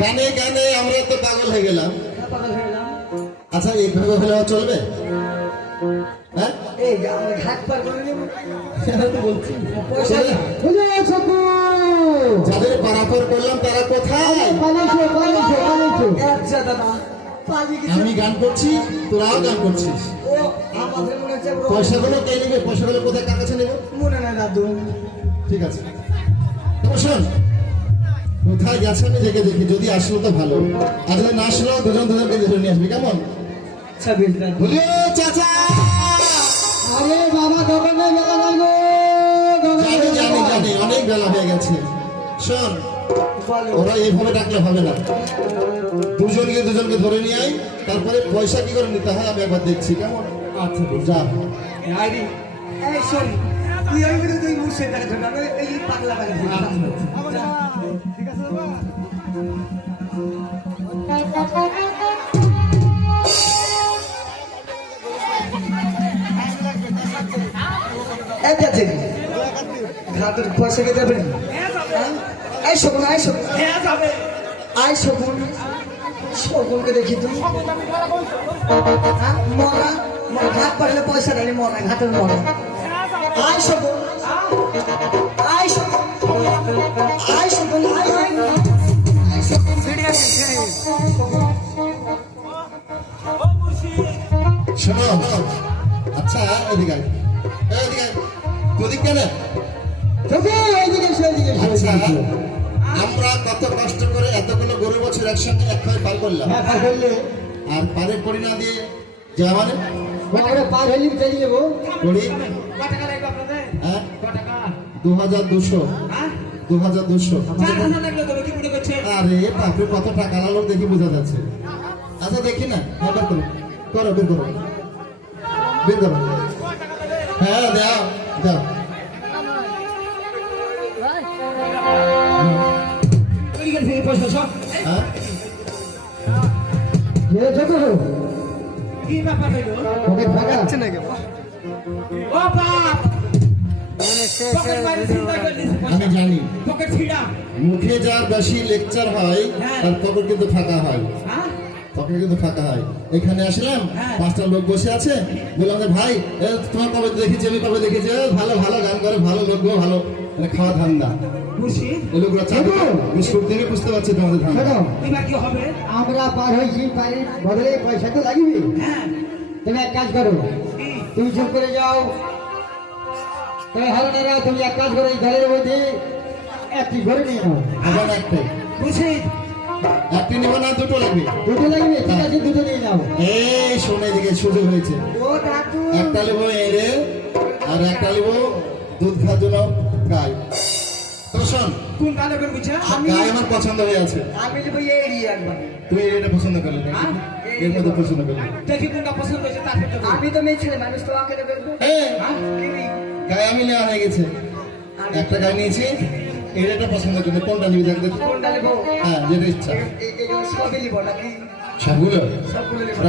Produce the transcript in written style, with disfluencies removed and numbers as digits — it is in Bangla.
গানে গানে আমরা তো পাগল হয়ে গেলাম। আচ্ছা এইভাবে হলে চলবে? হ্যাঁ যাদের পারাপার করলাম তারা কোথায়? আমি গান করছি, তোরাও গান করছিস। পয়সাগুলো কে নেবে? পয়সাগুলো কোথায়, কার কাছে নেবে? মনে নাই দাদু। ঠিক আছে, শোন কোথায় গেছে আমি দেখে দেখি, যদি আসলো তো ভালো, আর যদি না আসলো দুজন দুজনকে ধরে নিয়ে আসবি। কেমন? চাচা আরে বাবা দোকানে জানি জানি জানি অনেক বেলা হয়ে গেছে। শোন ওরা এইভাবে ডাকলে হবে না, দুজনকে দুজনকে ধরে নিয়ে আয়, তারপরে পয়সা কি করে নিতে হয় আমি একবার দেখছি। কেমন? আচ্ছা যা। এই শোন তুই ওই করে তুই মুছে দেখা জন্য এই পাগলা পাগলা ঠিক আছে বাবা। এই যাচ্ছে ঘাটের পয়সা কে যাবে? এই শকুন আই শকুন আই শকুন শকুনকে দেখি তুই মরা ঘাট পারলে পয়সা নেই, মরা ঘাটের মরা। আই শকুন আই শকুন আই শকুন আই আই শকুন। শোনো আচ্ছা এদিকে আয়, এদিকে আয়। তোদিক কেন? আচ্ছা আমরা কত কষ্ট করে এতগুলো গরু বছর একসঙ্গে একভাবে পার করলাম, আর পারে পড়ি না দিয়ে যা মানে পার হইলি চলে যাবো। পড়ি 2200 2200। আরে বাপরে কত টাকা লাগলো দেখি বোঝা যাচ্ছে। আচ্ছা দেখি না, বের করো করো বের করো বের করো। হ্যাঁ দাও দাও। কি ব্যাপার হইলো ও বাপ পকেট মারি চিন্তা করলিস আমি জানি পকেট ছিড়া মুখে যার বেশি লেকচার হয় হ্যাঁ। তার পকেট কিন্তু ফাঁকা হয়, হ্যাঁ পকেট কিন্তু ফাঁকা হয়। এখানে আসলাম, হ্যাঁ। 5টা লোক বসে আছে, বললাম যে ভাই তোমার কবে দেখেছি, আমি কবে দেখেছি, ভালো ভালো গান করে, ভালো লোক গো, ভালো মানে খাওয়া ধান্দা। খুশি এই লোকগুলো চাকরি বিস্কুট থেকে বুঝতে পারছি তোমাদের ধান্দা। এবার কি হবে আমরা পার হয়েছি বাড়ির বদলে পয়সা তো লাগবে। হ্যাঁ তুমি এক কাজ করো, কি তুমি চুপ করে যাও। তবে ভালো না, তুমি এক কাজ করো, এই ঘরের মধ্যে একটি ঘরে নিয়ে নাও। আমার একটাই, খুশি একটি নিব না, দুটো লাগবে। দুটো লাগবে, ঠিক আছে, দুটো নিয়ে নাও। এই শোনে দিকে সুযোগ হয়েছে, ও দাদু একটা নেবো এড়ে আর একটা নেবো দুধ খাওয়ার জন্য গাই। তো শোন, কোন গালে করে বুঝা গাই আমার পছন্দ হয়ে আছে, আমি নেবো এই একবার তুমি এটা পছন্দ করলে নাকি? হ্যাঁ? এর মধ্যে পছন্দ করলে দেখি কোনটা পছন্দ হয়েছে তার ক্ষেত্রে বল। আমি তো মেয়ে ছেলে মানুষ তো আঁকে নেবে গায়ে আমি নেওয়া হয়ে গেছে, একটা গায়ে নিয়েছি, এটা পছন্দ করলে কোনটা নিবি দেখ দেখি। কোনটা নেবো হ্যাঁ, যেটা ইচ্ছা। এই সবই নিবো নাকি সবগুলো সবগুলো নেবো